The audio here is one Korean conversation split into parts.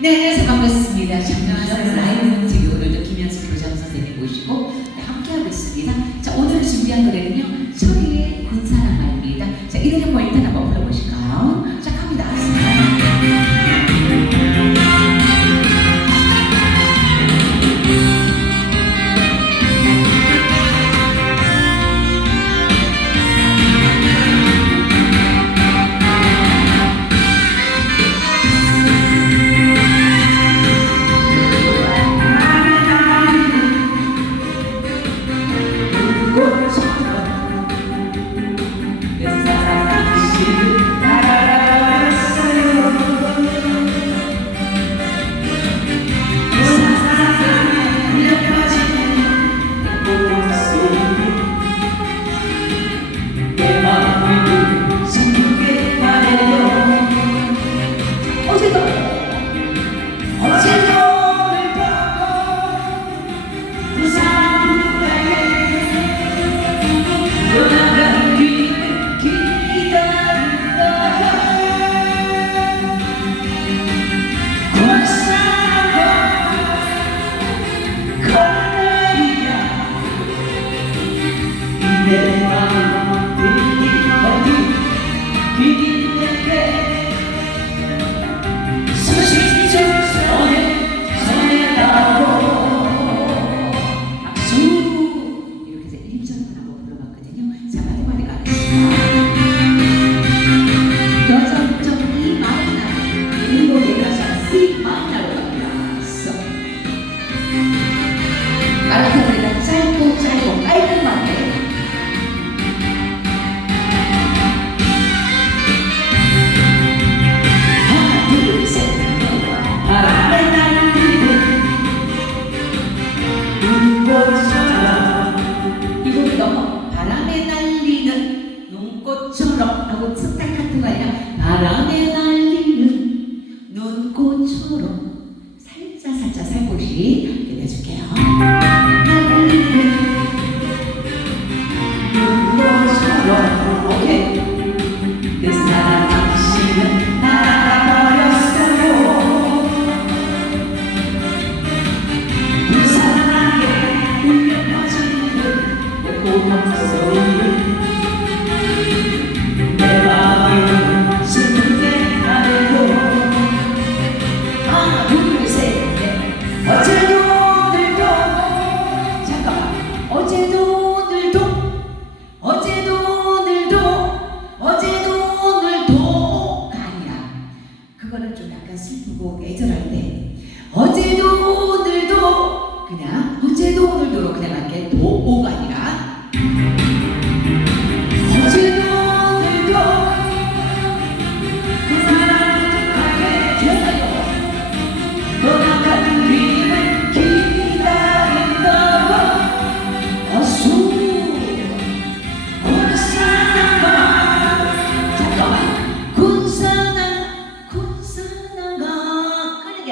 네, 반갑습니다. 장명한 라이브 TV 오늘도 김현수 교장 선생님 모시고 네, 함께하고 있습니다. 자, 오늘 준비한 노래는요, 소리의 군사나마입니다. 자, 이 노래 뭐 일단 한번 불러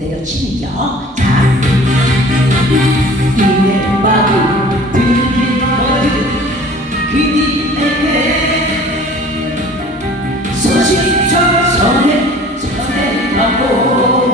내려치는겨. 자, 이내 마음 들기 버린 그님에게 소식처럼 선해 전해 하고.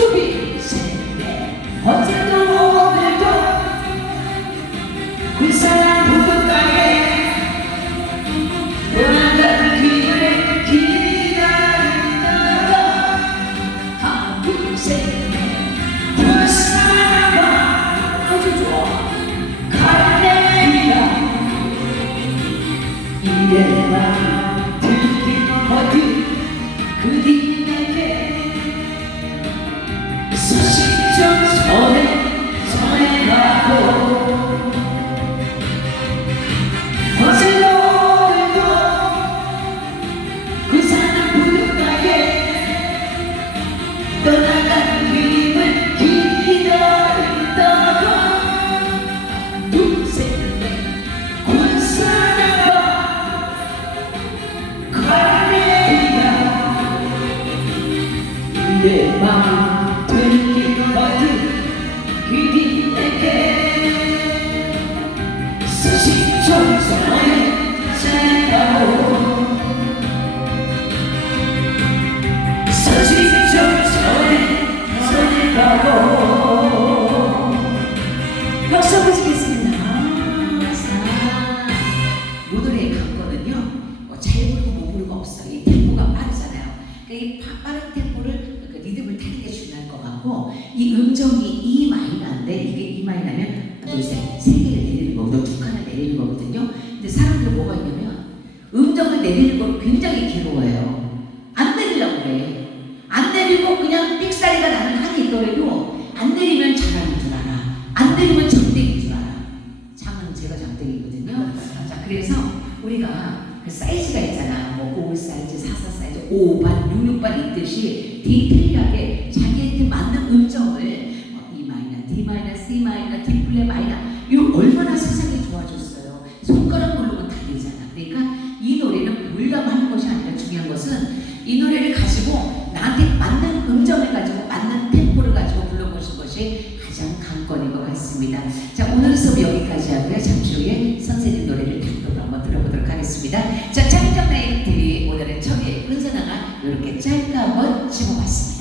to be. 빠른 템포를 그 리듬을 타는 게 중요할 것 같고, 이 음정이 E 마이너인데 이게 E 마이너면 하나, 둘, 셋, 세 개를 내리는 거거든요. 두 칸을 내리는 거거든요. 근데 사람들 뭐가 있냐면 음정을 내리는 걸 굉장히 괴로워해요. 안 내리려고 그래. 안 내리고 그냥 삑사리가 나는 한이 있더라도 안 내리면 잘하는 줄 알아. 안 내리면 정대인 줄 알아. 장은 제가 장대기거든요. 자, 그래서 우리가 그 사이 4, 4 사이즈, 5반, 6, 6반 있듯이 디테일하게 자기한테 맞는 음정을 뭐 E 마이너, D 마이너, C 마이너, D 플랫 마이너 이거 얼마나 세상이 좋아졌어요. 손가락 누르면 다 되잖아. 그러니까 이 노래는 몰라만 하는 것이 아니라 중요한 것은 이 노래를 가지고 나한테 맞는 음정을 가지고 맞는 템포를 가지고 불러보신 것이 가장 관건인 것 같습니다. 자 오늘 수업 여기까지 하고요. 잠시 후에 선생님 노래를 단독으로 한번 들어보도록 하겠습니다. 자 나이트리 오늘의 첫 회 은선아가 이렇게 짧게 한번 짚어봤습니다.